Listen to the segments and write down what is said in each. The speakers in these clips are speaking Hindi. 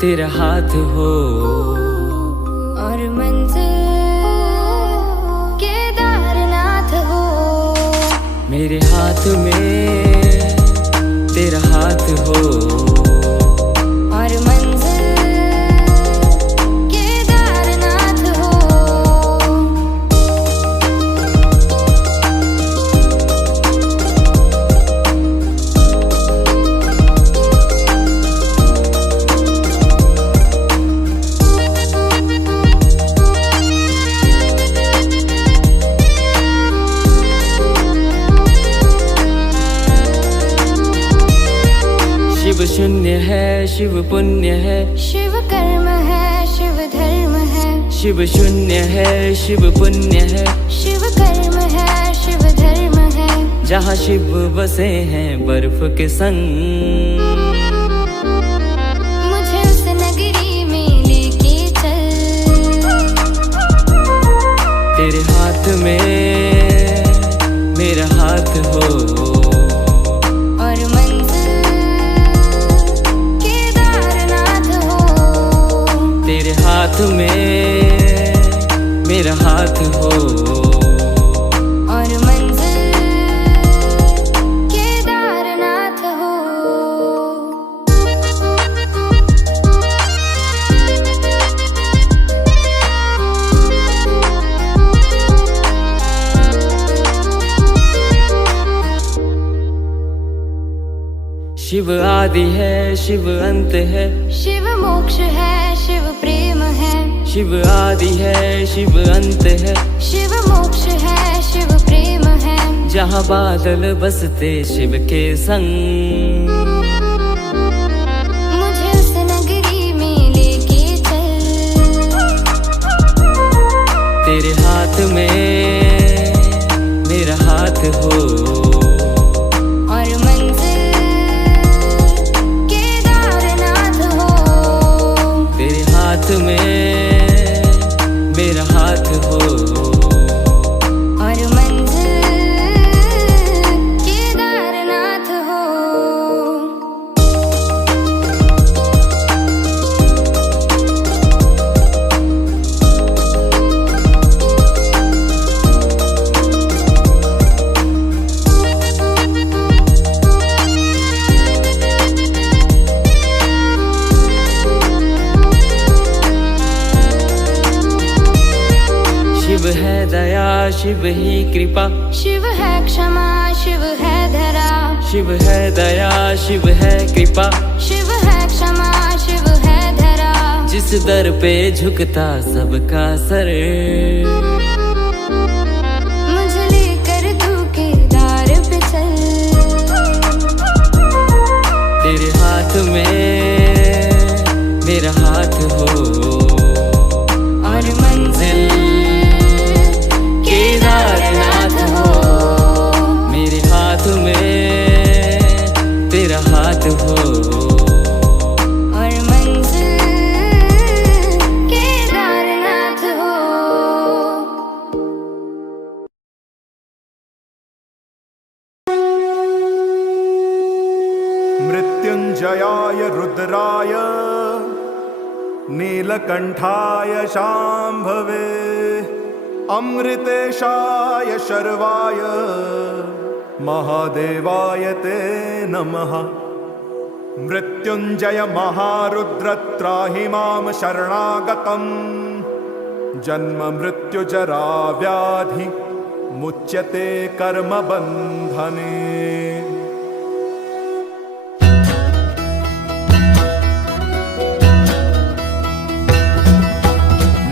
तेरा हाथ हो और मंजिल केदारनाथ हो। मेरे हाथ में तेरा हाथ हो और मंजिल केदारनाथ हो। शिव शून्य है शिव पुण्य है, शिव कर्म है शिव धर्म है। शिव शून्य है शिव पुण्य है, शिव कर्म है शिव धर्म है। जहाँ शिव बसे हैं बर्फ के संग। मुझे उस नगरी में लेके चल। तेरे हाथ में मेरा हाथ हो और मंजिल केदारनाथ हो। तेरे हाथ में मेरा हाथ हो और मंजिल केदारनाथ हो। शिव आदि है शिव अंत है, शिव मोक्ष है शिव प्रेम है। शिव आदि है शिव अंत है, शिव मोक्ष है शिव प्रेम है। जहाँ बादल बसते शिव के संग। मुझे उस नगरी में लेके चल। तेरे हाथ में मेरा हाथ हो और मंजिल केदारनाथ हो। तेरे हाथ में मेरा हाथ हो और मंजिल केदारनाथ हो। शिव है दया शिव ही कृपा, शिव है क्षमा शिव है धरा। शिव है दया शिव है कृपा, शिव है क्षमा शिव है धरा। जिस दर पे झुकता सबका सर। मुझे लेकर तू केदार पे चल। तेरे हाथ में मेरा हाथ हो और मंजिल केदारनाथ हो। मेरे हाथ में तेरा हाथ हो और मंजिल केदारनाथ हो। मृत्युंजयाय रुद्राय नीलकंठाय शांभवे अमृतेशाय शर्वाय महादेवाय ते नमः। मृत्युंजय महारुद्र त्राहि मां शरणागतम्। जन्म मृत्यु जरा व्याधि मुच्यते कर्म बंधने।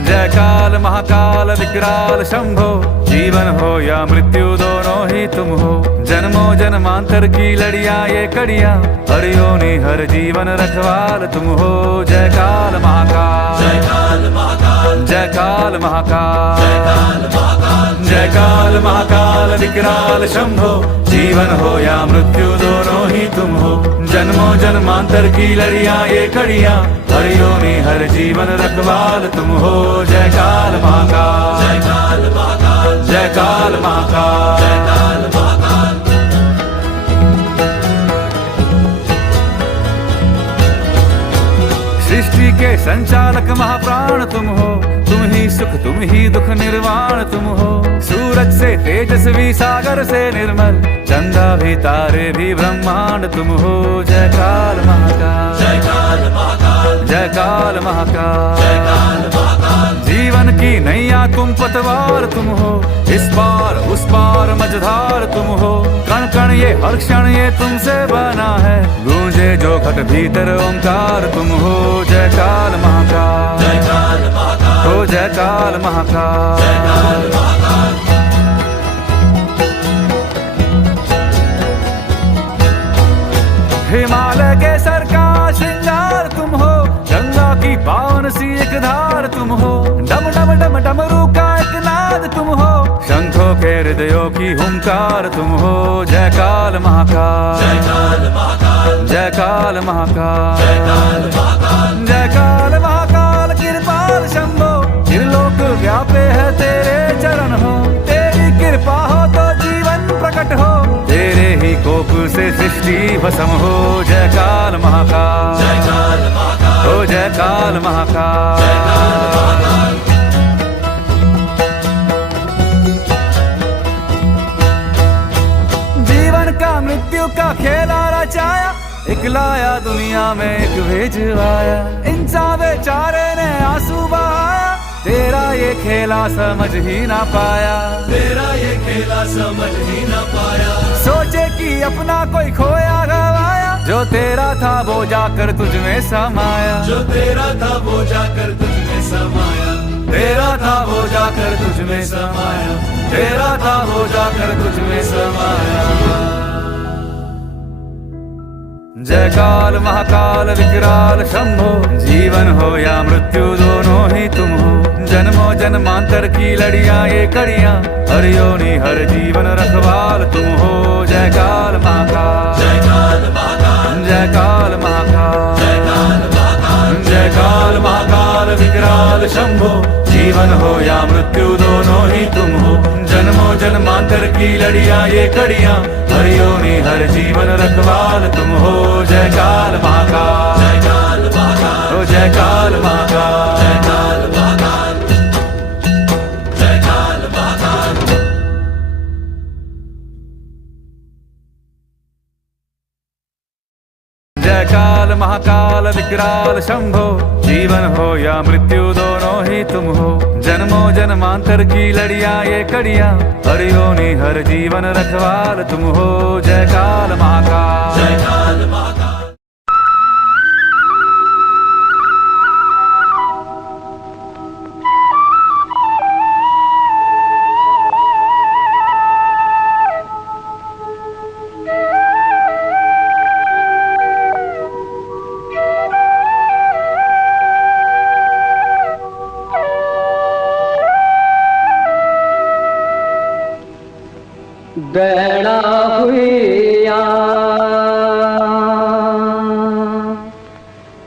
जय काल महाकाल विकराल शंभो, जीवन हो या मृत्यु दोनों ही तुम हो। जन्मों जन्मांतर की लड़ियां ये कड़ियां, हर योनि हर जीवन रखवाल तुम हो। जय काल महाकाल जय काल महाकाल जय काल महाकाल जय काल महाकाल जय काल महाकाल विकराल शंभो, जीवन हो या मृत्यु दोनों ही तुम हो। जन्मों जन्मांतर की लड़ियां ये कड़ियां, हर योनि हर जीवन रखवाल तुम हो। जय काल महाकाल जय काल महाकाल जय काल महाकाल जय काल महाकाल। सृष्टि के संचालक महाप्राण तुम हो, तुम ही सुख तुम ही दुख निर्वाण तुम हो। सूरज से तेजस्वी सागर से निर्मल, चंदा भी तारे भी ब्रह्मांड तुम हो। जय काल महाकाल, जय काल महाकाल, जय काल महाकाल, जय काल महाकाल। जीवन की नैया तुम पतवार तुम हो, इस पार उस पार मझधार तुम हो। कण कण ये हर क्षण ये तुमसे बना है, गूंजे जो घट भीतर ओंकार तुम हो। जय काल महाकाल, जय काल महाकाल, हो जय काल महाकाल, जय काल महाकाल। हिमालय के सर का श्रृंगार तुम हो, गंगा की पावन सी एक धार तुम हो। डम डम डम डमरू का एक नाद तुम हो, शंखों के हृदयों की हुंकार तुम हो। जय काल महाकाल, जय काल महाकाल, जय काल महाकाल, जय काल महाकाल, जय काल महाकाल। कृपाल शंभो, त्रिलोक व्यापे है तेरे चरण हो। तेरी कृपा हो तो जीवन प्रकट हो, तेरे ही कोप से सृष्टि भस्म हो। जय काल महाकाल, जय काल महाकाल, हो जय काल महाकाल, जय काल महाकाल। जीवन का मृत्यु का खेला रचाया, एक लाया दुनिया में एक भेजवाया। इंसान बेचारे ने आंसू बहाया, तेरा ये खेला समझ ही ना पाया, तेरा ये खेला समझ ही ना पाया। सोचे कि अपना कोई खोया गवाया, जो तेरा था वो जाकर तुझ में समाया, जो तेरा था वो जाकर तुझ में समाया। तेरा था वो जाकर तुझ में समाया, तेरा था वो जाकर तुझ में समाया। जय काल महाकाल विकराल शंभो, जीवन हो या मृत्यु दोनों ही तुम हो। जन्मों जन्मांतर की लड़ियां ये कड़ियां, हर योनि हर जीवन रखवाल तुम हो। जय काल महाकाल, जय काल महाकाल, जय काल महाकाल, जय काल महाकाल, जय काल महाकाल विकराल शंभो, जीवन हो या मृत्यु दोनों ही तुम हो। जन्मों जन्मांतर की लड़ियां ये कड़ियां, हर योनि हर जीवन रखवाल तुम हो। जय काल महाकाल, जय काल महाकाल, हो जय काल महाकाल, जय काल महाकाल, जय काल महाकाल। जय काल महाकाल विकराल शंभो, जीवन हो या मृत्यु दोनों ही तुम हो। जन्मों जन्मांतर की लड़ियां ये कड़ियां, हर योनि हर जीवन रखवाल तुम हो। जय काल महाकाल, जय काल महाकाल। गणा हुआ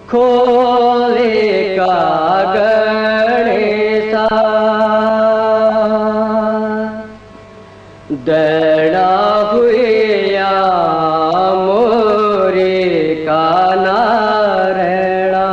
खोले का गणेशा, दड़ा हुआ मोरे का नारायणा।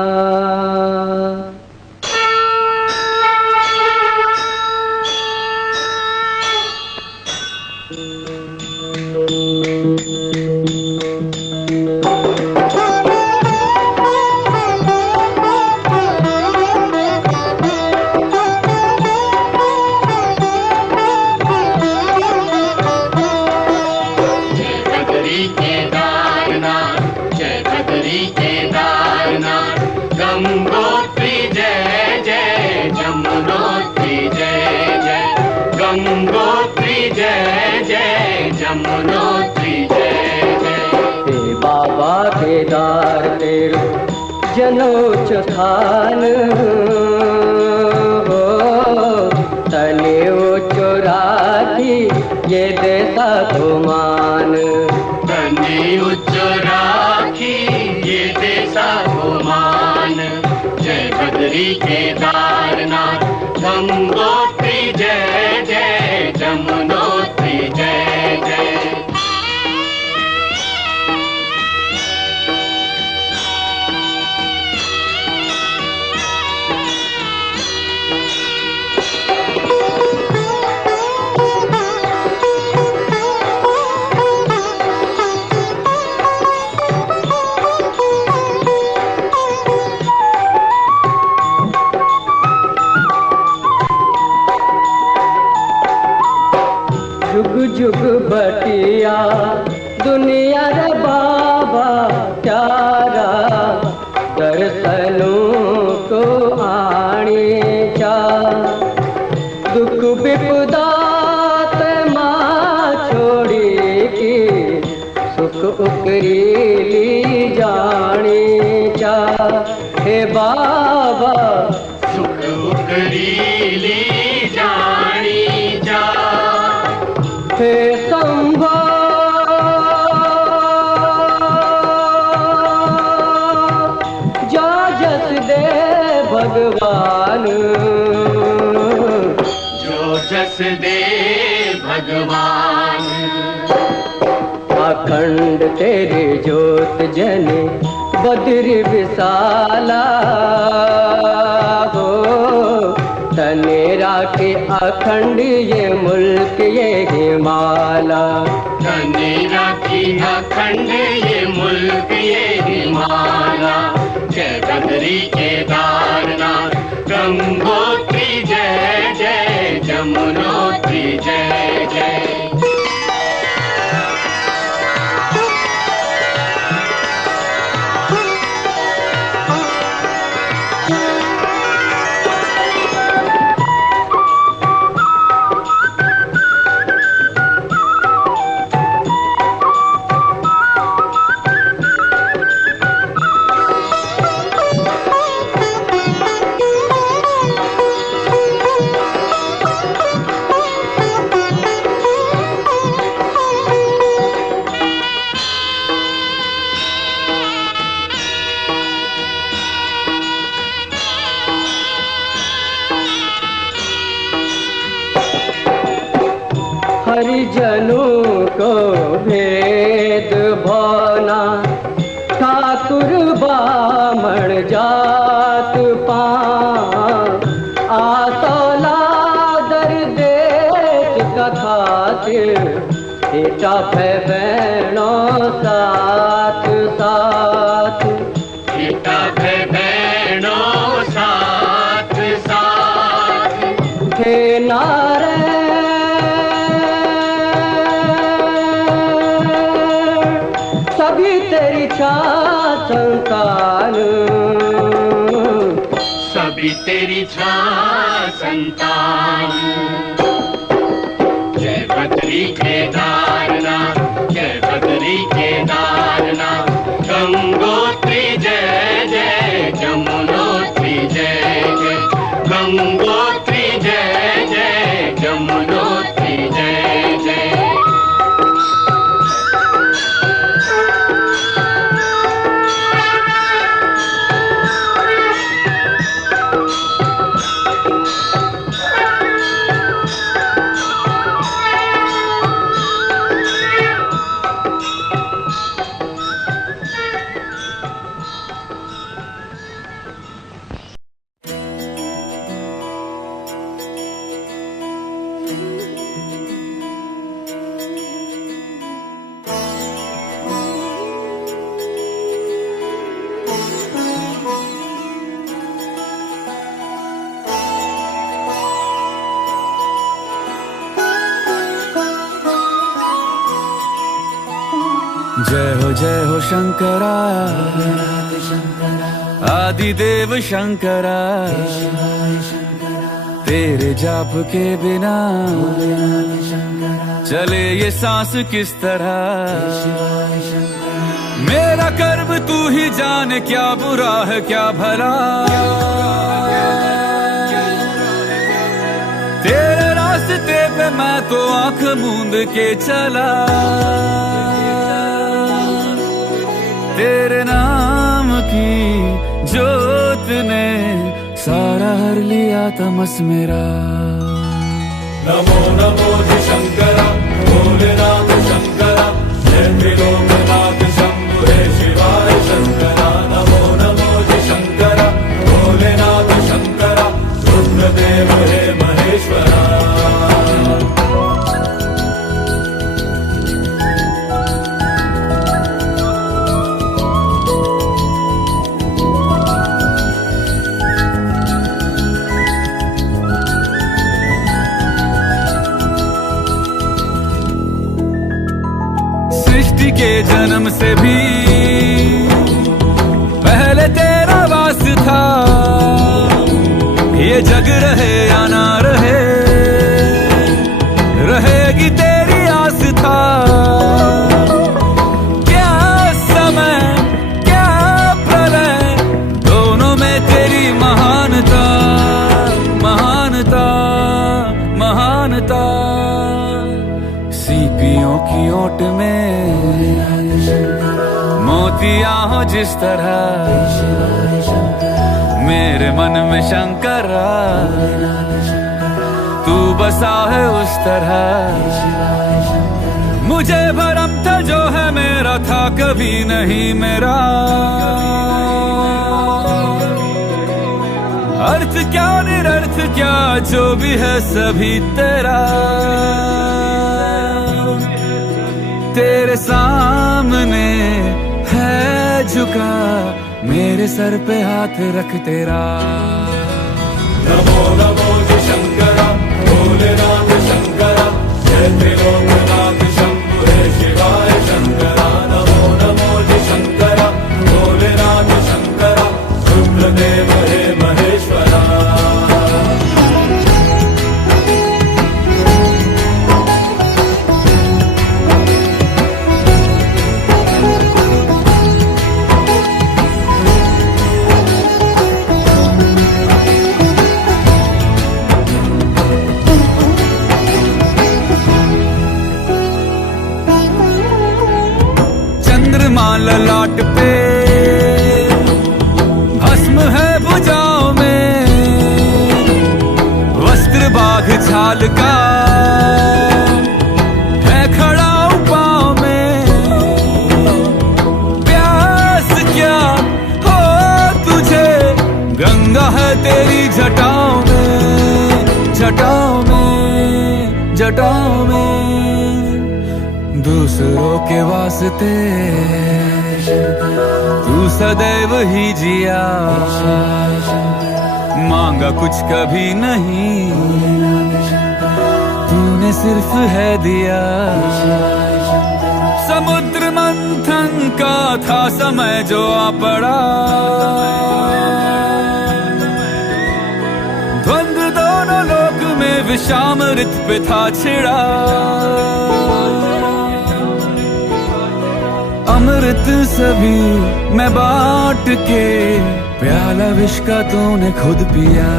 गंगोत्री जय जय, जमुनोत्री जय जय, गंगोत्री जय जय, जमुनोत्री जय जय। हे बाबा केदार तेरो जनोच स्थान हो, तने उच्चो राखी ये देता तो मान। तने उच्चो राखी ये देता तो मान। जय बद्री केदारनाथ, गंगोत्री जय जय, जमुनोत्री जय जय। दुनिया रे बाबा प्यारा दर्शनों को आने जा दुख विपदा माँ छोड़ी की सुख उकरी ली जाने जा हे बाबा सुख उकरी ली जानी जा हे शंभो जा जस दे भगवान जो जस दे भगवान अखंड तेरी ज्योत जने बद्र विशाला हो तने राखे अखंड ये मुल्क ये हिमाला तने राखी अखंड ये मुल्क ये हिमाला जय बद्री केदारनाथ गंगोत्री जय जय जमुनोत्री जय जय हरिजनों को भेद भावना ठाकुर बामण जात पां आसौला दर देश का खातिर बेटा भैनो साथ साथ बेटा बहनों साथ साथ हे नारायण सभी तेरी इच्छा संतान सभी तेरी छा संतान जय बद्री केदारनाथ जय बद्री केदारनाथ गंगोत्री जय जय जमुनोत्री जय जय गंगोत्री जय जय जमुनोत्री जय जय जय हो शंकरा आदिदेव शंकरा तेरे जाप के बिना चले ये सांस किस तरह मेरा कर्म तू ही जाने क्या बुरा है क्या भला तेरे रास्ते पे मैं तो आंख मूंद के चला तेरे नाम की जोत ने सारा हर लिया तमस मेरा नमो नमो जी शंकरा भोलेनाथ शंकरा जय त्रिलोकनाथ शंभु हे शिवाय शंकरा नमो नमो जी शंकरा भोलेनाथ शंकरा रुद्रदेव हे महेश्वरा के जन्म से भी पहले तेरा वास था। ये जग रहे या ना रहे, रहेगी तेरी आस था। क्या समय क्या प्रलय, दोनों में तेरी महानता, महानता, महानता। सीपियों की ओट में मोतियां हो जिस तरह, मेरे मन में शंकरा तू बसा है उस तरह। मुझे भरम था जो है मेरा था कभी नहीं मेरा। अर्थ क्या निरर्थ क्या जो भी है सभी तेरा। तेरे सामने है झुका मेरे सर पे हाथ रख तेरा। नमो नमो जी शंकरा भोलेनाथ शंकरा, जय त्रिलोकनाथ शंभु हे शिवाय शंकरा। नमो नमो जी शंकरा भोलेनाथ शंकरा, रुद्रदेव हे महेश्वरा। ललाट पे भस्म है भुजाओं में, वस्त्र बाघ छाल का है खड़ा पाँव में। प्यास क्या हो तुझे, गंगा है तेरी जटाओं में, जटाओं में, जटाओं में। दूसरों के वास्ते तू सदैव ही जिया, मांगा कुछ कभी नहीं, तूने सिर्फ है दिया। समुद्र मंथन का था समय जो आ पड़ा, द्वंद्व दोनों लोक में विषामृत पे था छिड़ा। अमृत सभी मैं बांट के, प्याला विष का तूने खुद पिया।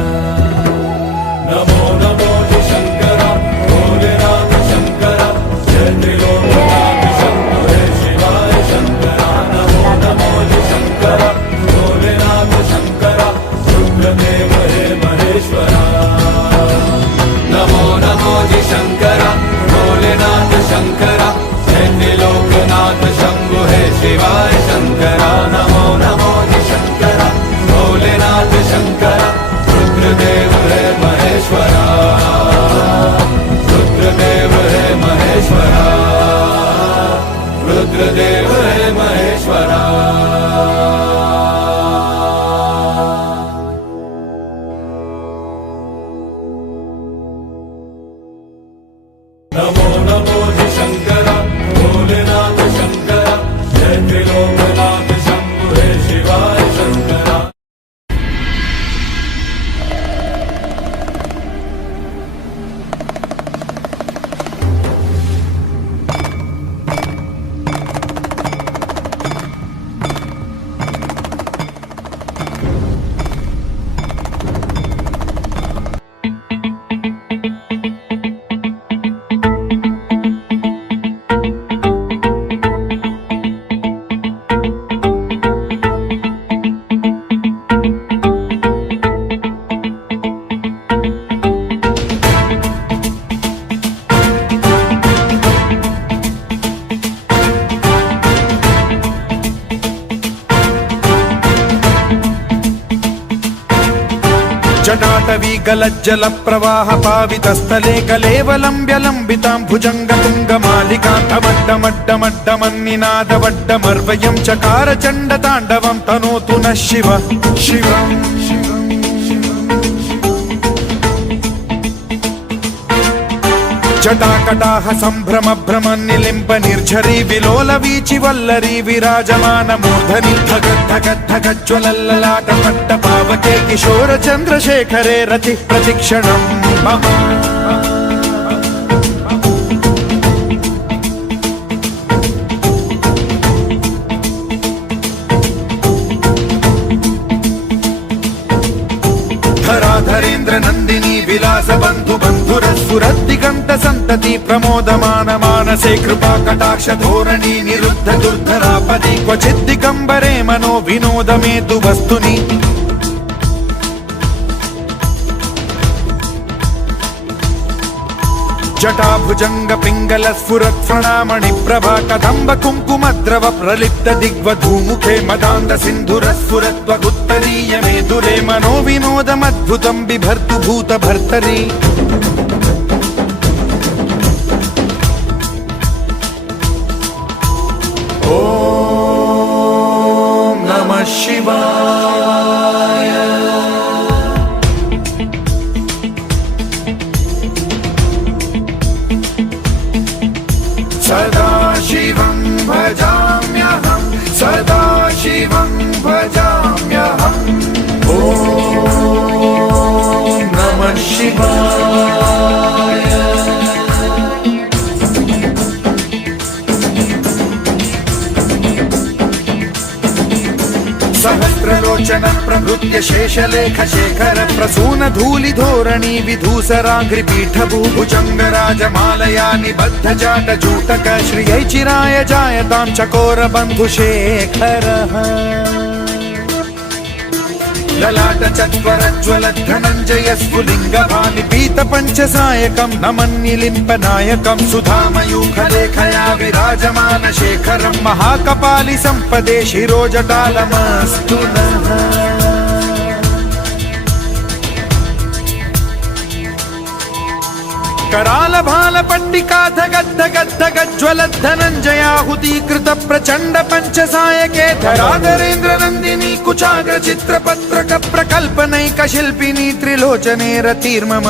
नमो नमो जी शंकरा भोलेनाथ शंकरा, जय त्रिलोकनाथ शंभु हे शिवाय शंकरा। नमो नमो जी शंकरा भोलेनाथ शंकरा, रुद्रदेव हे महेश्वरा। नमो नमो जी शंकरा भोलेनाथ शंकरा, जय त्रिलोकनाथ शंभु हे शिवाय शंकरा। नमो नमो जी शंकरा भोलेनाथ शंकरा, रुद्रदेव हे महेश्वरा, रुद्रदेव हे महेश्वरा, रुद्रदेव हे महेश्वरा। नमो नमो जी शंकरा भोलेनाथ शंकरा, जय त्रिलोकनाथ शंभु हे शिवाय शंकरा। जटाटवी गलज्जल प्रवाह पावितस्थले कलेवलम्ब्यलम्बितां भुजङ्गतुङ्गमालिकान्तमड्डमड्डमड्डमन्निनादवड्डमर्वयं चकार चण्डताण्डवं तनोतु नः शिव शिवम्। జటాకటాహ సంభ్రమ భ్రమ నిలింప నిర్ఝరీ విలోల వీచి వల్లరీ విరాజమాన మూర్ధని ధగద్ధగద్ధగజ్వలల్లలాట పట్ట పావకే కిశోర చంద్రశేఖరే రతి ప్రతిక్షణం మమ ధరాధరేంద్ర నందిని విలాస బంధు బంధురస్ఫురద్దిగంత సంతతి ప్రమోదమాన మానసే కృపా కటాక్ష ధోరణి నిరుద్ధ దుర్ధరాపది క్వచిద్దిగంబరే మనో వినోదమేతు వస్తుని జటాభుజంగ పింగళ స్ఫురత్ ప్రణామణి ప్రభా కదంబ కుంకుమద్రవ ప్రలిప్త దిగ్వధూముఖే మదాంద సింధుర స్ఫురత్వగుత్తరీయ మేధురే మనో వినోదమద్భుతం బిభర్తు భూత భర్తరి ఓం నమః శివాయ सदाशिवं भजाम्यहं सदाशिवं भजाम्यहम् ॐ नमः शिवाय सहस्रलोचन प्रभृत्य शेषलेख शेखर प्रसून धूलि धोरणी विधूसराघ्रि पीठ भूभुजंग राजमालया निबद्ध जाट जूटक श्रियै चिराय जायतां चकोर बंधु शेखरः ललाट चत्वरज्वल धनञ्जय स्फुलिंग भानि पीत पंचसायकं नमन्निलिम्प नायकं सुधामयूखलेखया विराजमान शेखरं महाकपालि संपदे शिरोजटालमस्तु नः कराल भाल पट्टिका धगद्धगद्धगज्वल धनञ्जयाहुतीकृत प्रचण्ड पञ्चसायके धराधरेन्द्र नन्दिनी कुचाग्र चित्रपत्रक प्रकल्पनैक शिल्पिनी त्रिलोचने रतिर्मम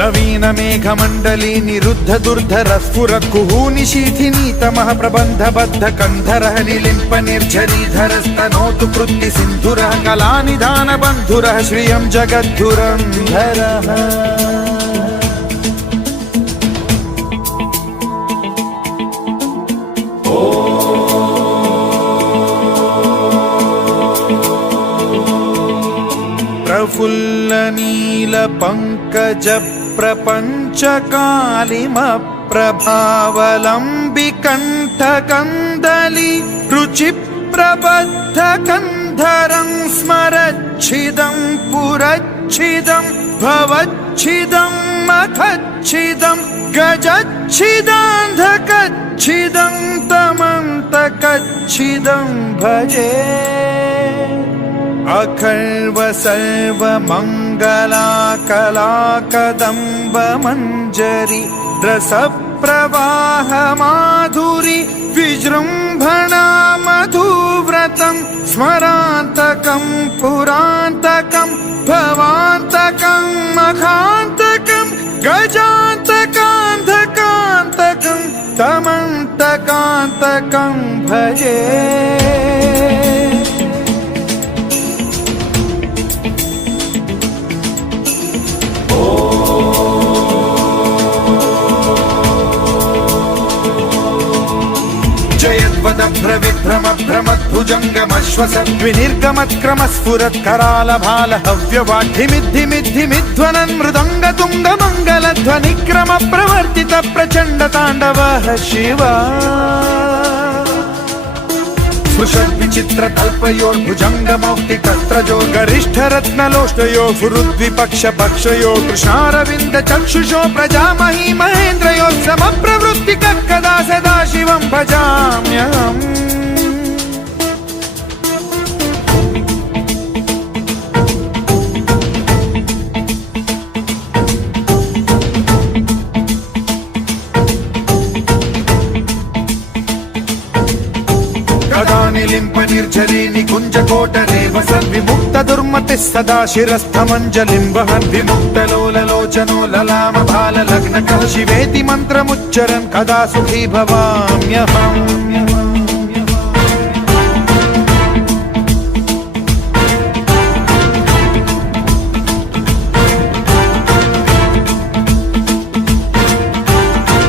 नवीन मेघमण्डली निरुद्ध दुर्धर स्फुर कुहूनि शीथिनी तमः प्रबन्ध बद्ध कन्धरः निलिम्प निर्झरीधर स्तनोतु कृत्ति सिन्धुरः कलानिधान बन्धुरः श्रियं जगद्धुरन्धरः प्रफुल्ल नील पंकज प्रपंच कालिम प्रभावलंबि कंठ कंदली रुचि प्रबद्ध कंधरं स्मरच्छिदं पुरच्छिदं भवच्छिदं मखच्छिदं गजच्छिदान्धकच्छिदं तमन्तकच्छिदं भजे अखर्व सर्व मंगला कला कदम्ब मंजरी रस प्रवाह माधुरी विजृंभणा मधुव्रतं स्मरान्तकं पुरान्तकं भवान्तकं मखान्तकं गजान्तकान्धकान्तकं तमन्तकान्तकं भजे भ्रविभ्रम भ्रमद्भुजङ्गमश्वस विनिर्गमत्क्रमस्फुरत् कराल भाल हव्यवाढ्यमिद्धिमिद्धिमिध्वनन् मृदङ्ग तुङ्ग मङ्गलध्वनिक्रम प्रवर्तित प्रचण्ड ताण्डवः शिवा स्पृशद्विचित्र कल्पयोर्भुजङ्गमौक्तिकस्त्रजो गरिष्ठ रत्नलोष्टयो फुरुद्विपक्ष पक्षयो कृष्णारविन्द चक्षुषो प्रजामही महेन्द्रयो समप्रवृत्तिकः कदा सदा शिवं भजाम्यहम् निलिम्प निर्झरी निकुञ्ज कोटरे वसन् विमुक्त दुर्मतिः सदा शिरस्थमञ्जलिं वहन् विमुक्तलोललोचनो ललाम भाललग्नकः शिवेति मन्त्रमुच्चरन् कदा सुखी भवाम्यहम्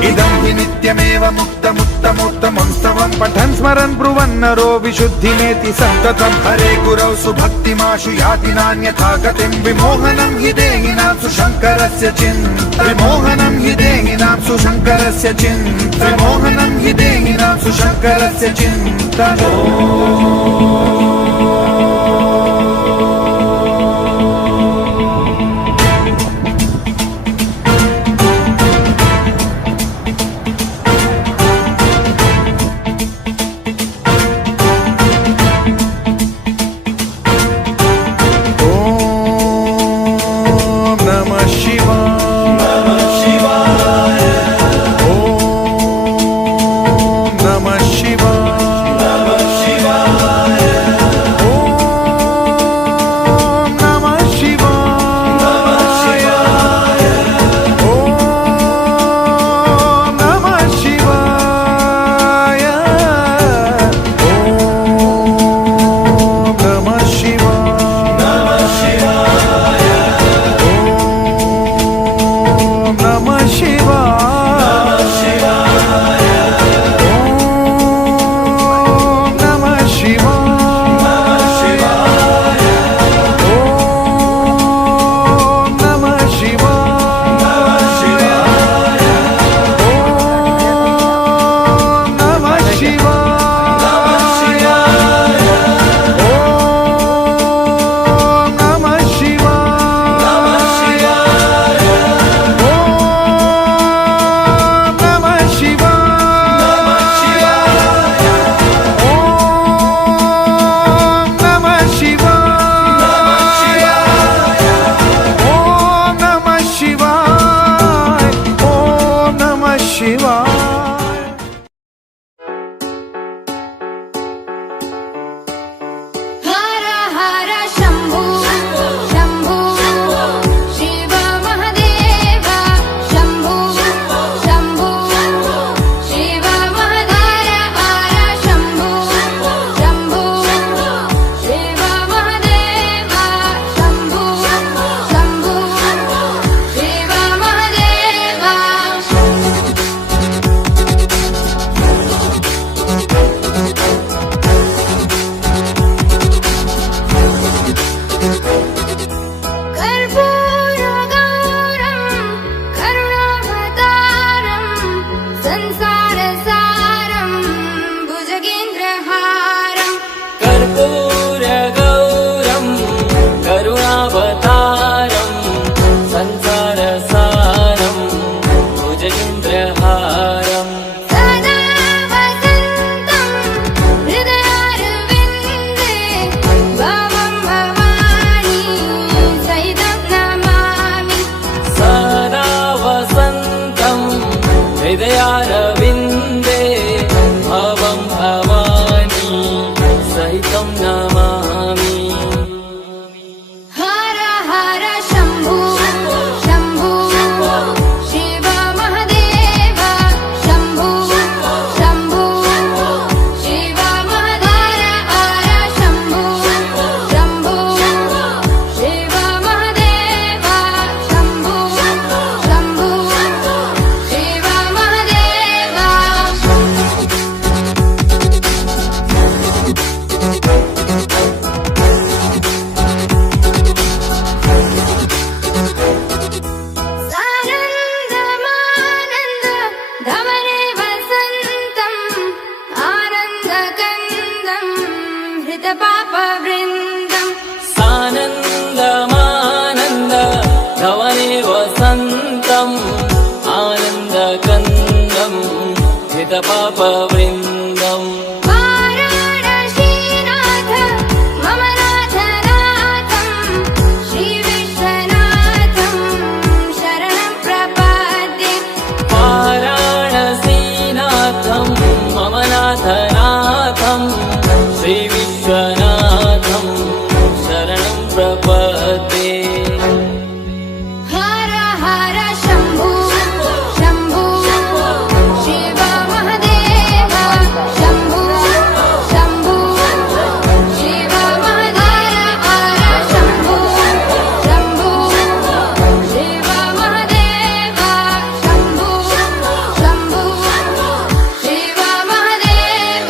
इदं हि नित्यमेव मुक्तमुत्तमोत्तमं स्तवं पठन् स्मरन् ब्रुवन् नरो विशुद्धिमेति सन्ततं हरे गुरौ सुभक्तिमाशु याति नान्यथा गतिं विमोहनं हि देहिनां सुशङ्करस्य चिन्ता विमोहनं हि देहिनां सुशङ्करस्य चिन्ता विमोहनं हि देहिनां सुशङ्करस्य चिन्ता पापवृन्दम् वाराणसीनाथ मम नाथनाथं श्रीविश्वनाथं शरणं प्रपद्ये वाराणसीनाथं मम नाथनाथं श्रीविश्वनाथं शरणं प्रपद्ये हर हर शम्भो शम्भो शिव महादेव शम्भो शम्भो शिव महादेव हर शम्भो शम्भो शिव महादेव शम्भो शम्भो शिव महादेव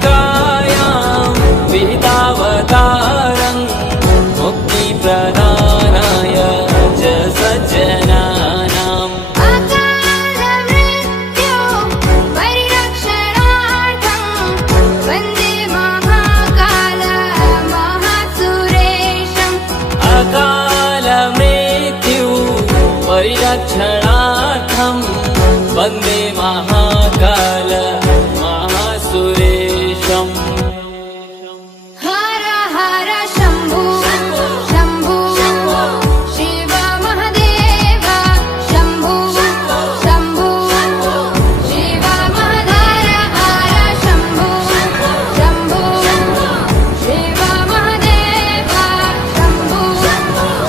अवन्तिकायां विहितावतारं मुक्तिप्रदानाय च सज्जनानाम् अकालमृत्यो परिरक्षणार्थं वन्दे महाकाल महासुरेशम् अकालमृत्यु परिरक्षणार्थं वन्दे महाकाल महासुरेशम् हर हर शम्भो शम्भो शिव महादेव शम्भो शम्भो शिव महादेव हर शम्भो शम्भो शिव महादेव शम्भो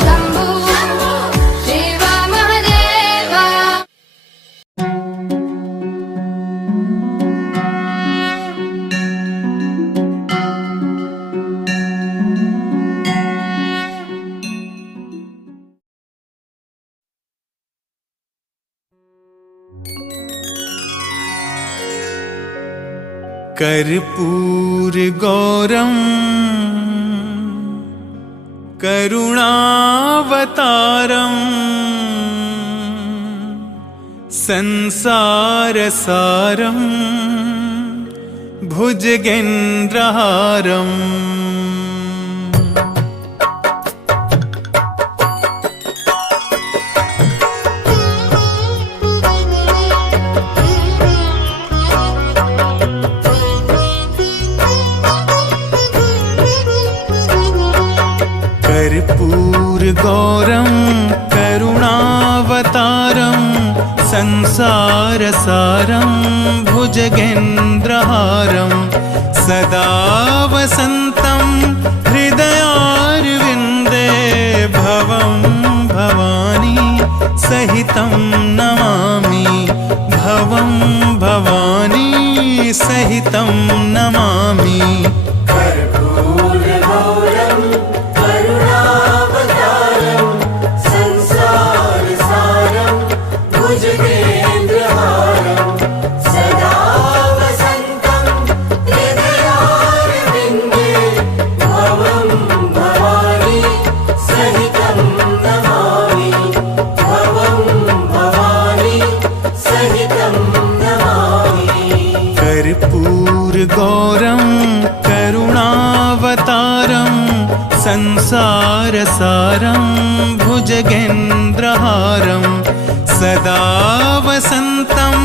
शम्भो शिव महादेव कर्पूर गौरम करुणावतारम संसारसारम भुजगेन्द्रहारम कर्पूर गौरम करुणावतारम संसारसारं भुजगेन्द्रहारं सदा वसन्तं हृदयारविन्दे भवं भवानी सहितं नमामि भवं भवानी सहितं नमामि गौरं करुणावतारं संसारसारं भुजगेन्द्रहारं सदा वसन्तं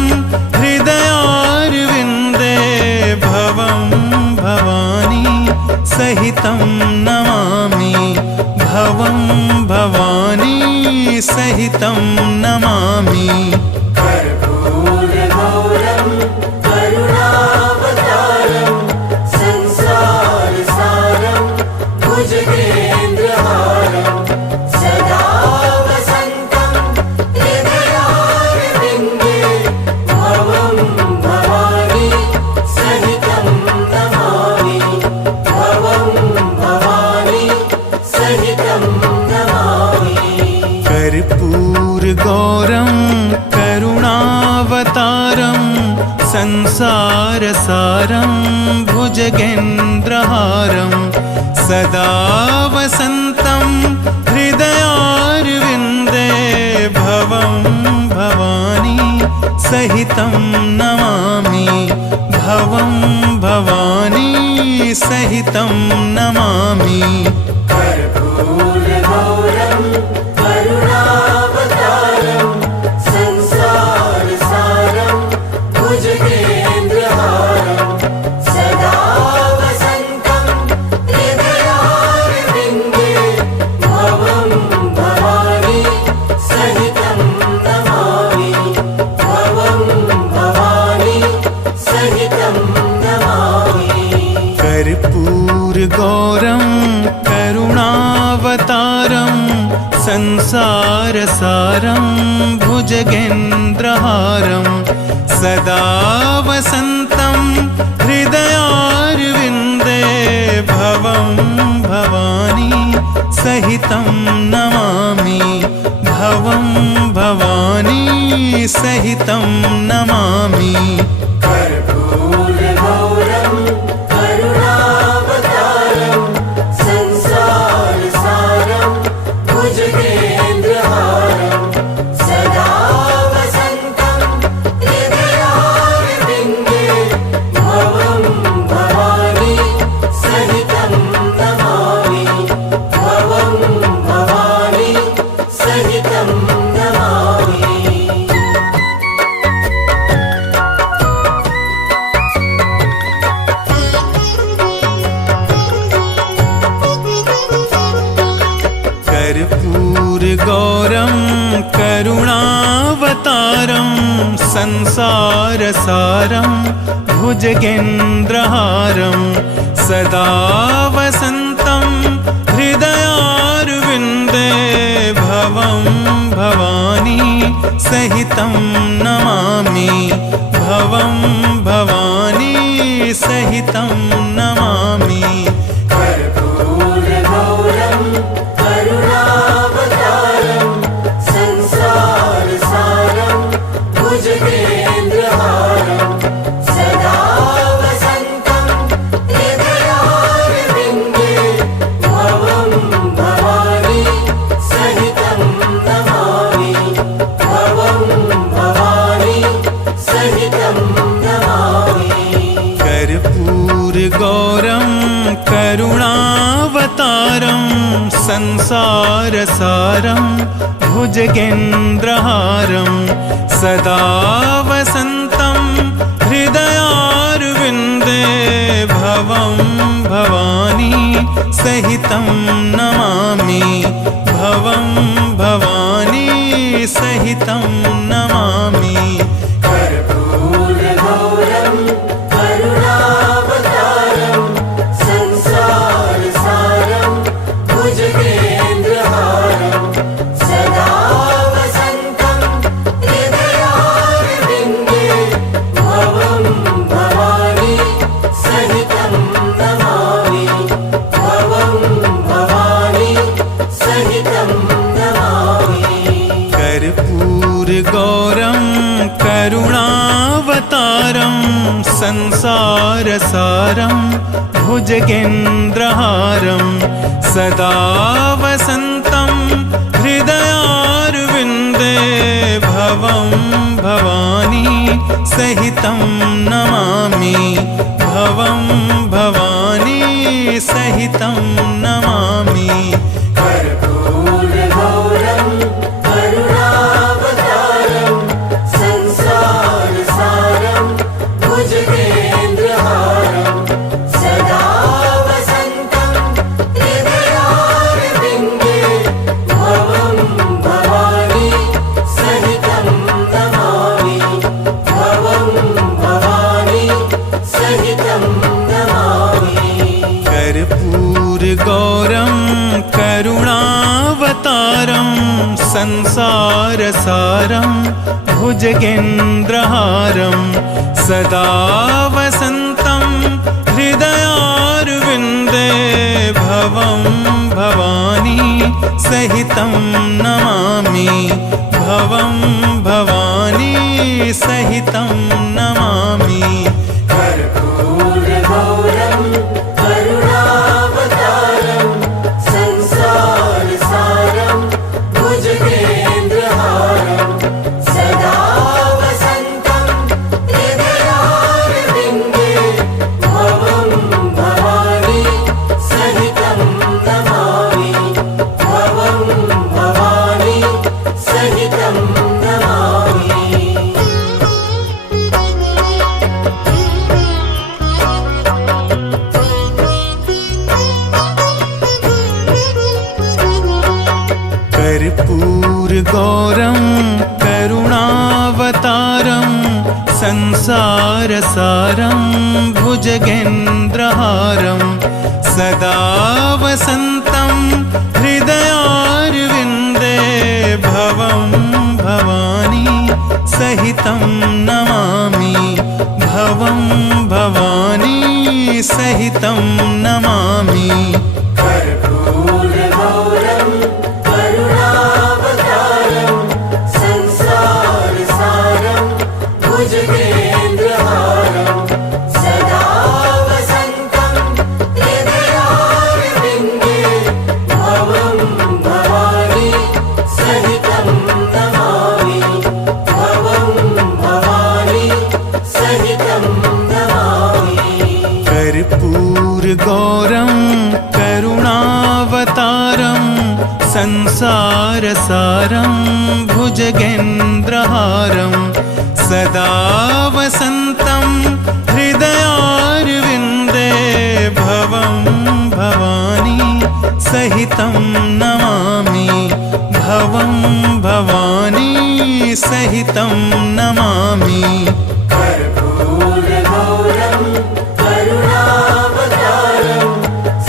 हृदयारविन्दे भवं भवानी सहितं नमामि भवं भवानी सहितं नमामि गौरं करुणावतारं संसारसारं भुजगेन्द्रहारं सदा वसन्तं हृदयारविन्दे भवं भवानी सहितं नमामि भवं भवानी सहितं नमामि संसारसारं भुजगेन्द्रहारं सदा वसन्तं हृदयारविन्दे भवं भवानी सहितं नमामि भवं भवानी सहितं नमामि कर्पूरगौरं करुणावतारं संसारसारं भुजगेन्द्रहारं सदा वसन्तं हृदयारविन्दे भवं भवानी सहितं नमामि भवं भवानी सहितं नमामि। कर्पूरगौरं करुणावतारं संसारसारं भुजगेन्द्रहारं सदा वसन्तं हृदयारविन्दे भवं भवानी सहितं नमामि भवं भवानी सहितं नमामि कर्पूरगौरं करुणावतारं संसारसारं भुजगेन्द्रहारं सदा वसन्तं हृदयारविन्दे भवं भवानी सहितं नमामि भवं भवानी सहितं नमामि। कर्पूरगौरं करुणावतारं संसारसारं भुजगेन्द्रहारं सदा वसन्तं हृदयारविन्दे भवं भवानी सहितं नमामि भवं भवानी सहितं नमामि कर्पूरगौरं करुणावतारं संसारसारं भुजगेन्द्रहारं सदा वसन्तं हृदयारविन्दे भवं भवानी सहितं नमामि भवं भवानी सहितं नमामि। कर्पूरगौरं करुणावतारं संसारसारं भुजगेन्द्रहारं सदा वसन्तं हृदयारविन्दे भवं भवानी सहितं नमामि भवं भवानी सहितं नमामि कर्पूरगौरं करुणावतारं संसारसारं भुजगेन्द्रहारं सदा वसन्तं हृदयारविन्दे भवं भवानी सहितं नमामि भवं भवानी सहितं नमामि। कर्पूरगौरं करुणावतारं संसारसारं भुजगेन्द्रहारं सदा वसन्तं हृदयारविन्दे भवं भवानी सहितं नमामि भवं भवानी सहितं नमामि कर्पूरगौरं करुणावतारं संसारसारं भुजगेन्द्रहारं सदा वसन्तं हृदयारविन्दे भवं भवानी सहितं नमामि भवं भवानी सहितं नमामि। कर्पूरगौरं करुणावतारं संसारसारं भुजगेन्द्रहारं सदा वसन्तं हृदयारविन्दे भव भवं भवानी सहितं नमामि भवं भवानी सहितं नमामि कर्पूरगौरं करुणावतारं संसारसारं भुजगेन्द्रहारं सदा वसन्तं हृदयारविन्दे भवं भवानी सहितं नमामि भवं भवानी सहितं नमामि कर्पूरगौरं करुणावतारं संसारसारं भुजगेन्द्रहारं सदा वसन्तं हृदयारविन्दे भवं भवानी सहितं नमामि भवं भवानी सहितं नमामि कर्पूरगौरं करुणावतारं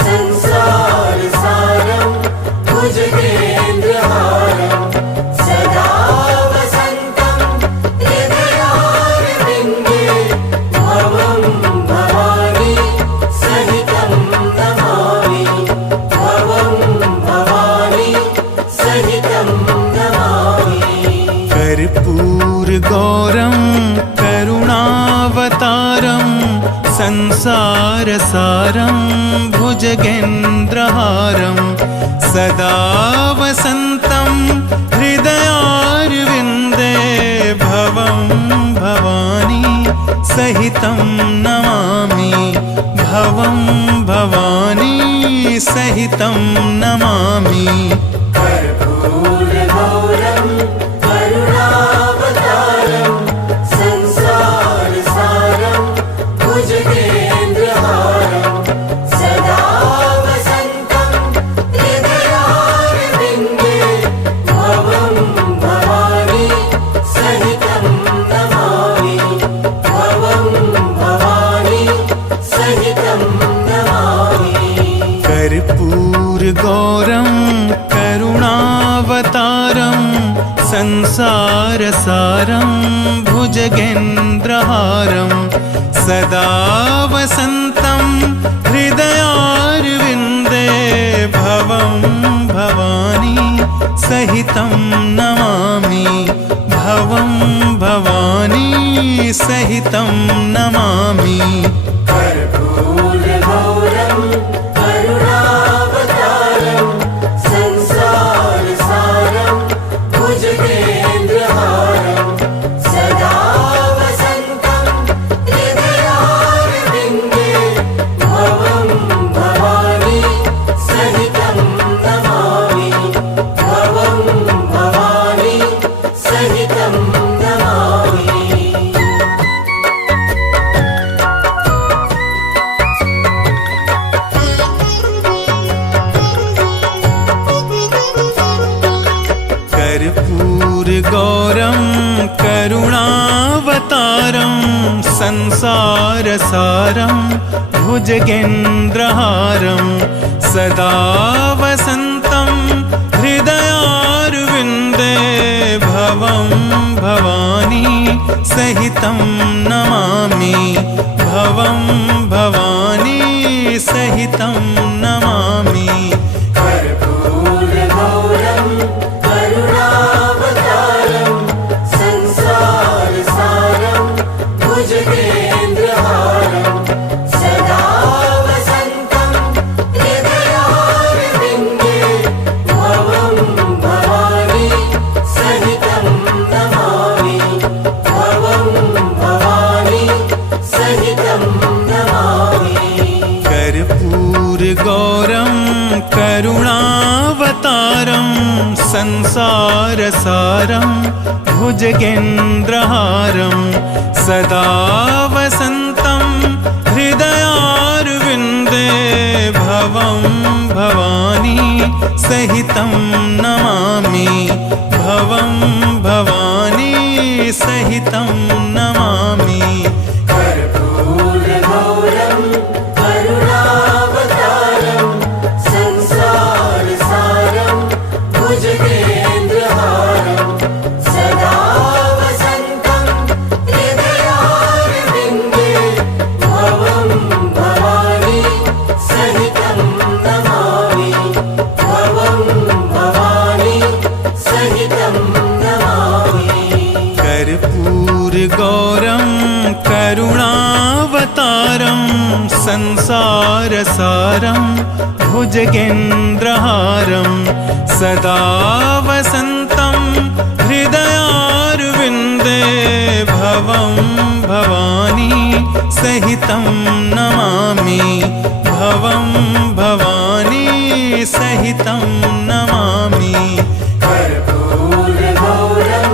संसारसारं भुजगेन्द्रहारं सदा वसन्तं हृदयारविन्दे भवं भवानी सहितं नमामि भवं भवानी सहितं नमामि कर्पूरगौरं करुणावतारं संसारसारं भुजगेन्द्रहारं सदा वसन्तं हृदयारविन्दे भवं भवानी सहितं नमामि भवं भवानी सहितं नमामि कर्पूरगौरं करुणावतारं संसारसारं भुजगेन्द्रहारं सदा वसन्तं हृदयारविन्दे भवं भवानी सहितं नमामि भवं भवानी सहितं नमामि कर्पूरगौरं करुणावतारं संसारसारं भुजगेन्द्रहारं सदा वसन्तं हृदयारविन्दे भवं भवानी सहितं नमामि भवं भवानी सहितं नमामि कर्पूरगौरं करुणावतारं संसारसारं भुजगेन्द्रहारं सदा वसन्तं हृदयारविन्दे भवं भवानी सहितं नमामि भवं भवानी सहितं नमामि कर्पूरगौरं करुणावतारं संसारसारं भुजगेन्द्रहारं सदा वसन्तं हृदयारविन्दे भवं भवानी सहितं नमामि भवं भवानी सहितं नमामि कर्पूरगौरं करुणावतारं संसारसारं भुजगेन्द्रहारं सदा वसन्तं हृदयारविन्दे भवं भवानी सहितं नमामि भवं भवानी सहितं नमामि कर्पूरगौरं करुणावतारं संसारसारं भुजगेन्द्रहारं सदा वसन्तं हृदयारविन्दे भवं भवानी सहितं नमामि भवं भवानी सहितं नमामि कर्पूरगौरं करुणावतारं संसारसारं भुजगेन्द्रहारं करुणावतारं संसारसारं भुजगेन्द्रहारं सदा वसन्तं हृदयारविन्दे भवं भवानी सहितं नमामि भवं भवानी सहितं नमामि कर्पूरगौरं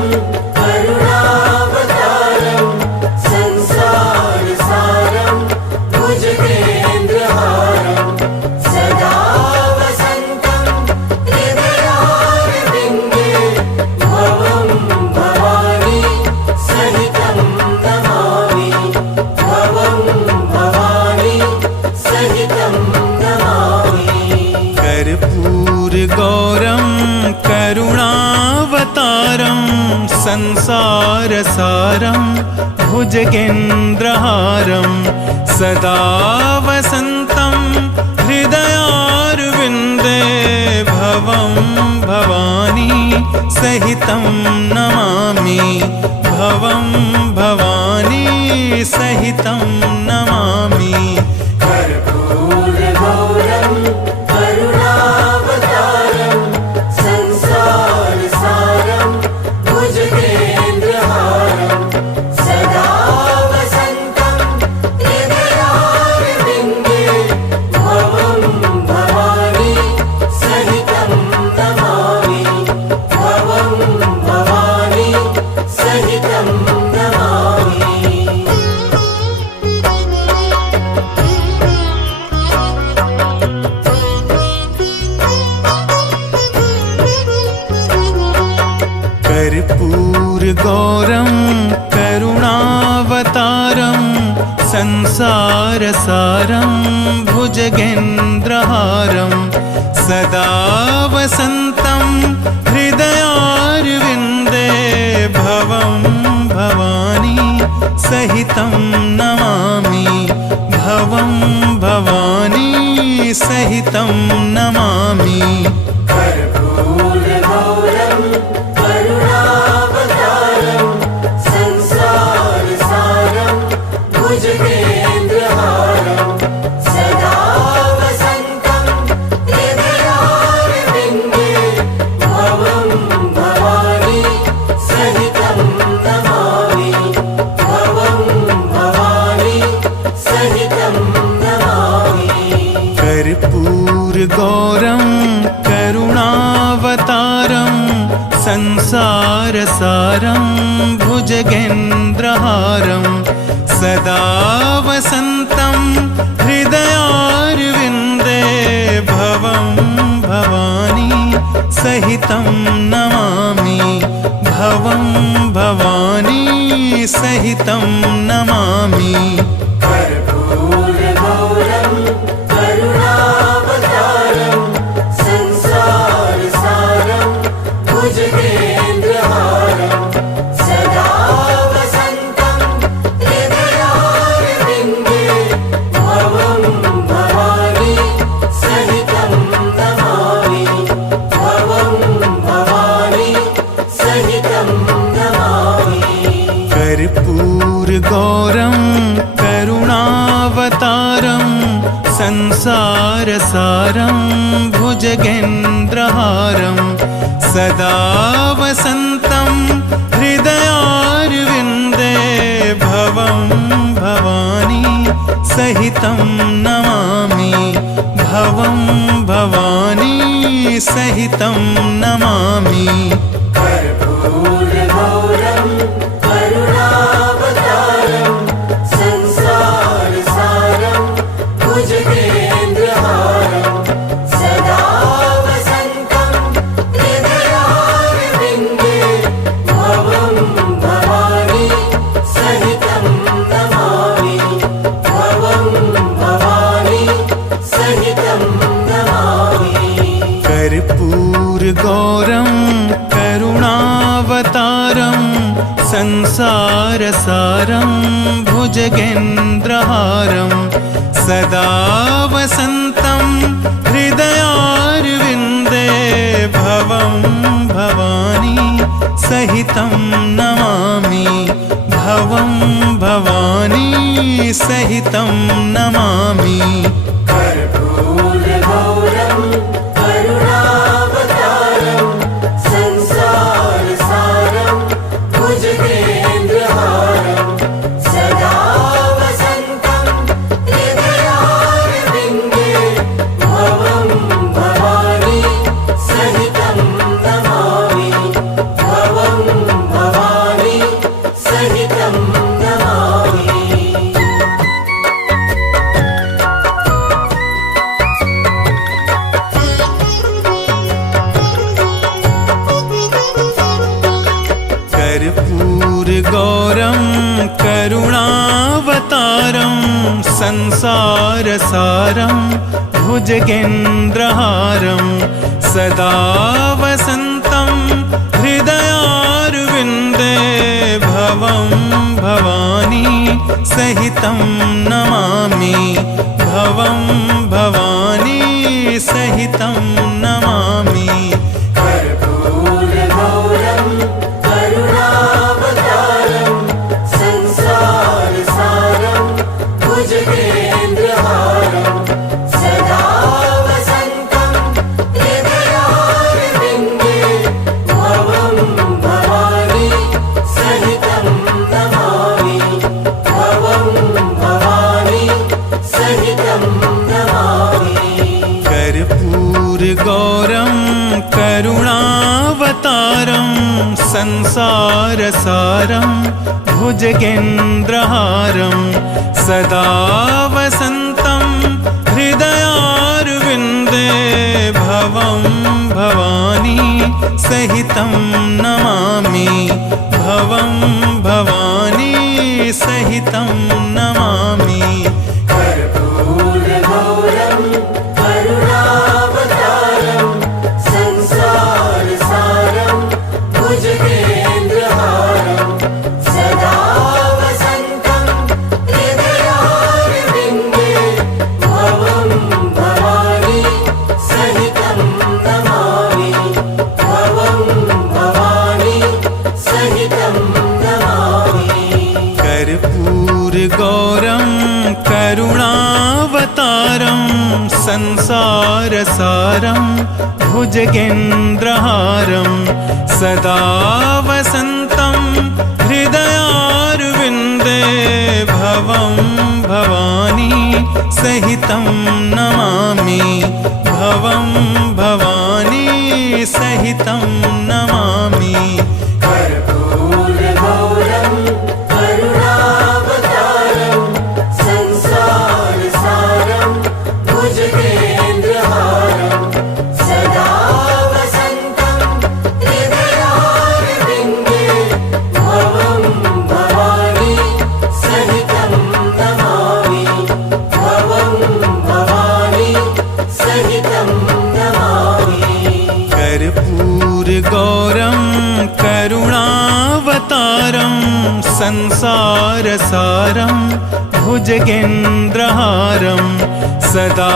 करुणावतारं संसारसारं भुजगेन्द्रहारं सदा वसन्तं हृदयारविन्दे भवं भवानी सहितं नमामि भवं भवानी सहितं नमामि कर्पूरगौरं करुणावतारं संसारसारं भुजगेन्द्रहारं सदा वसन्तं हृदयारविन्दे भवं भवानी सहितं नमामि भवं भवानी सहितं नमामि कर्पूरगौरं करुणावतारं संसारसारं भुजगेन्द्रहारं सदा वसन्तं हृदयारविन्दे भवं भवानी सहितं नमामि भवं भवानी सहितं नमामि कर्पूरगौरं करुणावतारं संसारसारं भुजगेन्द्रहारं सदा वसन्तं हृदयारविन्दे भवं भवानी सहितं नमामि भवं भवानी सहितं नमामि कर्पूरगौरं करुणावतारं संसारसारं भुजगेन्द्रहारं सदा वसन्तं हृदयारविन्दे भवं भवानी सहितं नमामि भवं भवानी सहितं नमामि कर्पूरगौरं करुणावतारं संसारसारं भुजगेन्द्रहारं सदा वसन्तं हृदयारविन्दे भवं भवानी सहितं नमामि भवं भवानी सहितं नमामि कर्पूरगौरं करुणावतारं संसारसारं भुजगेन्द्रहारं सदा वसन्तं हृदयारविन्दे भवं भवानी सहितं नमामि भवं भवानी सहितं नमामि कर्पूरगौरं करुणावतारं संसारसारं भुजगेन्द्रहारं सदा वसन्तं हृदयारविन्दे भवं भवानी सहितं नमामि भवं भवानी सहितं नमामि कर्पूरगौरं करुणावतारं संसारसारं भुजगेन्द्रहारं सदा वसन्तं हृदयारविन्दे भवं भवानी सहितं नमामि भवं भवानी सहितं नमामि कर्पूरगौरं करुणावतारं संसारसारं भुजगेन्द्रहारं सदा वसन्तं हृदयारविन्दे भवं भवानी सहितं नमामि भवं भवानी सहितं नमामि कर्पूरगौरं करुणावतारं संसारसारं भुजगेन्द्रहारं सदा वसन्तं हृदयारविन्दे भवं भवानी सहितं नमामि भवं भवानी सहितं नमामि कर्पूरगौरं करुणावतारं संसारसारं भुजगेन्द्रहारं सदा वसन्तं हृदयारविन्दे भवं भवानी सहितं नमामि भवं भवानी सहितं नमामि कर्पूरगौरं करुणावतारं संसारसारं भुजगेन्द्रहारं सदा वसन्तं हृदयारविन्दे भवं भवानी सहितं नमामि भवं भवानी सहितं नमामि कर्पूरगौरं करुणावतारं संसारसारं भुजगेन्द्रहारं सदा वसन्तं हृदयारविन्दे भवं भवानी सहितं नमामि भवं भवानी सहितं नमामि कर्पूरगौरं करुणावतारं संसारसारं भुजगेन्द्रहारं सदा वसन्तं हृदयारविन्दे भवं भवानी सहितं नमामि भवं भवानी सहितं नमामि कर्पूरगौरं करुणावतारं संसारसारं भुजगेन्द्रहारं सदा वसन्तं हृदयारविन्दे भवं भवानी सहितं नमामि भवं भवानी सहितं नमामि कर्पूरगौरं करुणावतारं संसारसारं भुजगेन्द्रहारं सदा वसन्तं हृदयारविन्दे भवं भवानी सहितं नमामि भवं भवानी सहितं नमामि कर्पूरगौरं करुणावतारं संसारसारं भुजगेन्द्रहारं सदा वसन्तं हृदयारविन्दे भवं भवानी सहितं नमामि भवं भवानी सहितं नमामि कर्पूरगौरं करुणावतारं संसारसारं भुजगेन्द्रहारं सदा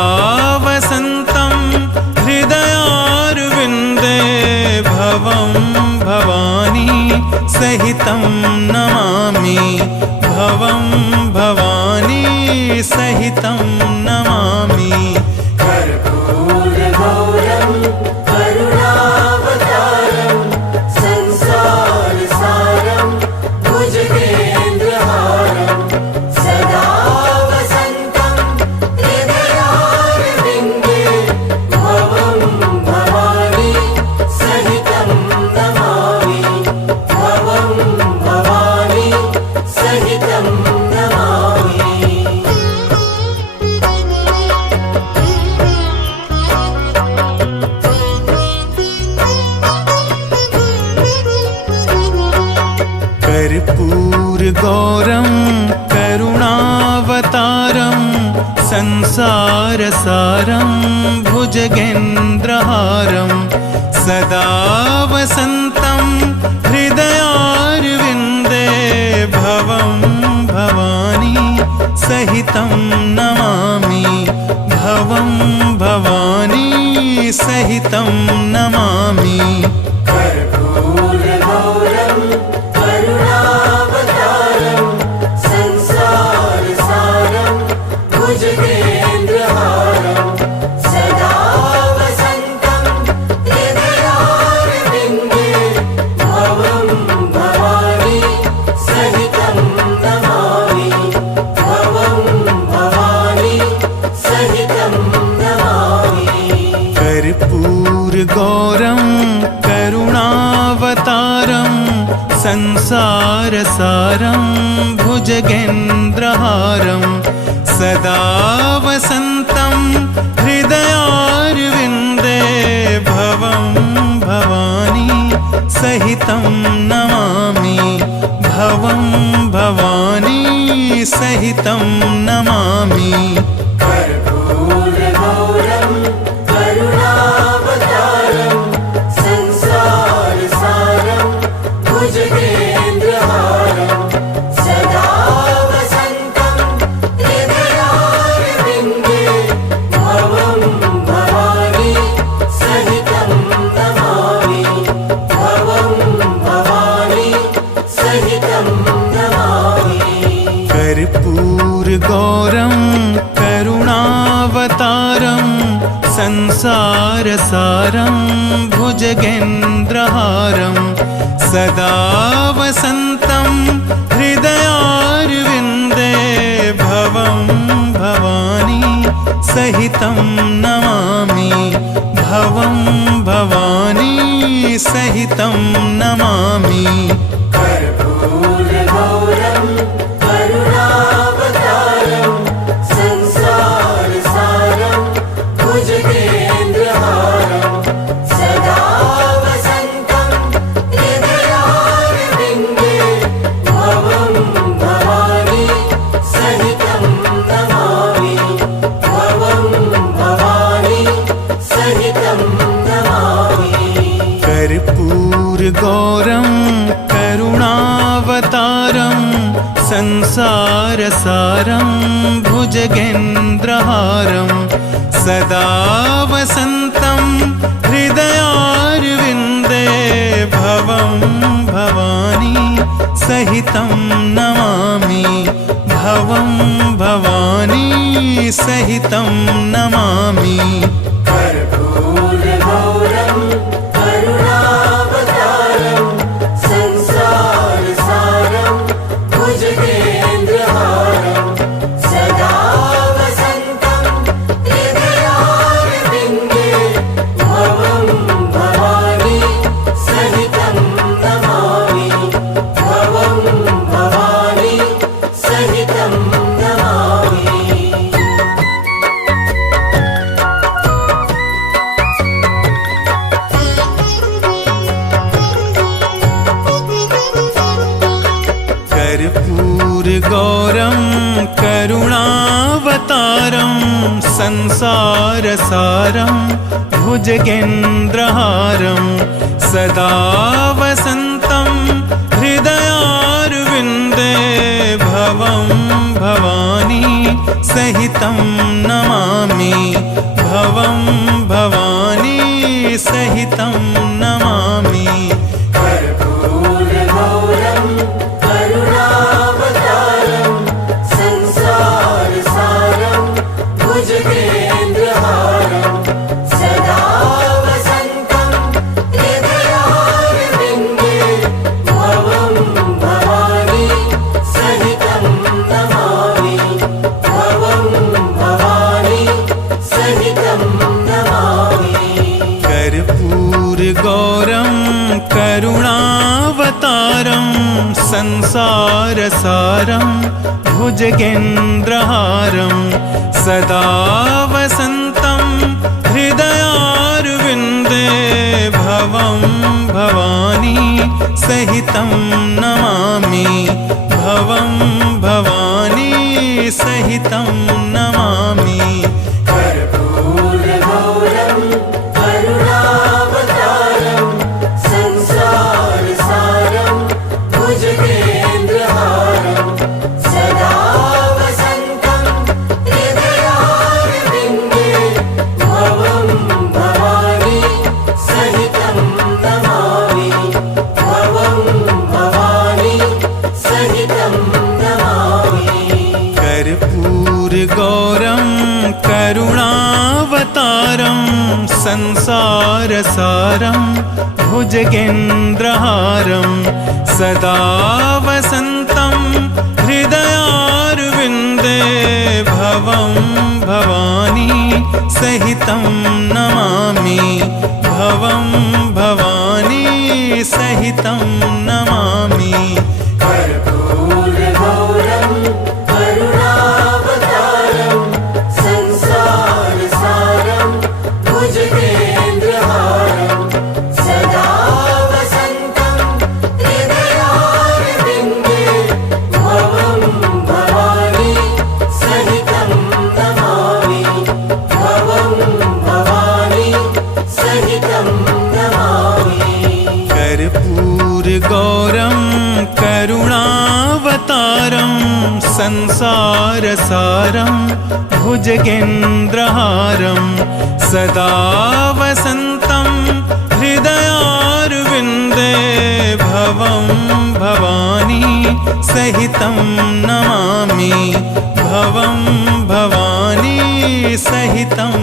वसन्तं हृदयारविन्दे भवं भवानी सहितं नमामि भवं भवानी सहितं नमामि कर्पूरगौरं करुणावतारं संसारसारं भुजगेन्द्रहारं सदा वसन्तं हृदयारविन्दे भवं भवानी सहितं नमामि भवं भवानी सहितं नमामि कर्पूरगौरं करुणावतारं संसारसारं भुजगेन्द्रहारं सदा वसन्तं हृदयारविन्दे भवं भवानी सहितं नमामि भवं भवानी सहितं नमामि कर्पूरगौरं करुणावतारं संसारसारं भुजगेन्द्रहारं सदा वसन्तं हृदयारविन्दे भवं भवानी सहितं नमामि भवं भवानी सहितं नमामि कर्पूरगौरं करुणावतारं संसारसारं भुजगेन्द्रहारं सदा वसन्तं हृदयारविन्दे भवं भवानी सहितं नमामि भवं भवानी सहितं नमामि कर्पूरगौरं करुणावतारं संसारसारं भुजगेन्द्रहारं सदा वसन्तं हृदयारविन्दे भवं भवानी सहितं नमामि भवं भवानी सहितं नमामि कर्पूरगौरं करुणावतारं संसारसारं भुजगेन्द्रहारं सदा वसन्तं हृदयारविन्दे भवं भवानी सहितं नमामि भवं भवानी सहितं नमामि कर्पूरगौरं करुणावतारं संसारसारं भुजगेन्द्रहारं सदा वसन्तं हृदयारविन्दे भवं भवानी सहितं नमामि भवं भवानी सहितं नमामि कर्पूरगौरं करुणावतारं संसारसारं भुजगेन्द्रहारं सदा वसन्तं हृदयारविन्दे भवं भवानी सहितं नमामि भवं भवानी सहितं नमामि कर्पूरगौरं करुणावतारं संसारसारं भुजगेन्द्रहारं सदा वसन्तं हृदयारविन्दे भवं भवानी सहितं नमामि भवं भवानी सहितं नमामि कर्पूरगौरं करुणावतारं संसारसारं भुजगेन्द्रहारं सदा वसन्तं हृदयारविन्दे भवं भवानी सहितं नमामि भवं भवानी सहितं नमामि कर्पूरगौरं करुणावतारं संसारसारं भुजगेन्द्रहारं सदा वसन्तं हृदयारविन्दे भवं भवानी सहितं नमामि भवं भवानी सहितं नमामि कर्पूरगौरं करुणावतारं संसारसारं भुजगेन्द्रहारं सदा वसन्तं हृदयारविन्दे भवं भवानी सहितं नमामि भवं भवानी सहितं नमामि कर्पूरगौरं करुणावतारं संसारसारं भुजगेन्द्रहारं सदा वसन्तं हृदयारविन्दे भवं भवानी सहितं नमामि भवं भवानी सहितं नमामि कर्पूरगौरं संसारसारं भुजगेन्द्रहारं सदा वसन्तं हृदयारविन्दे भवं भवानी सहितं नमामि भवं भवानी सहितं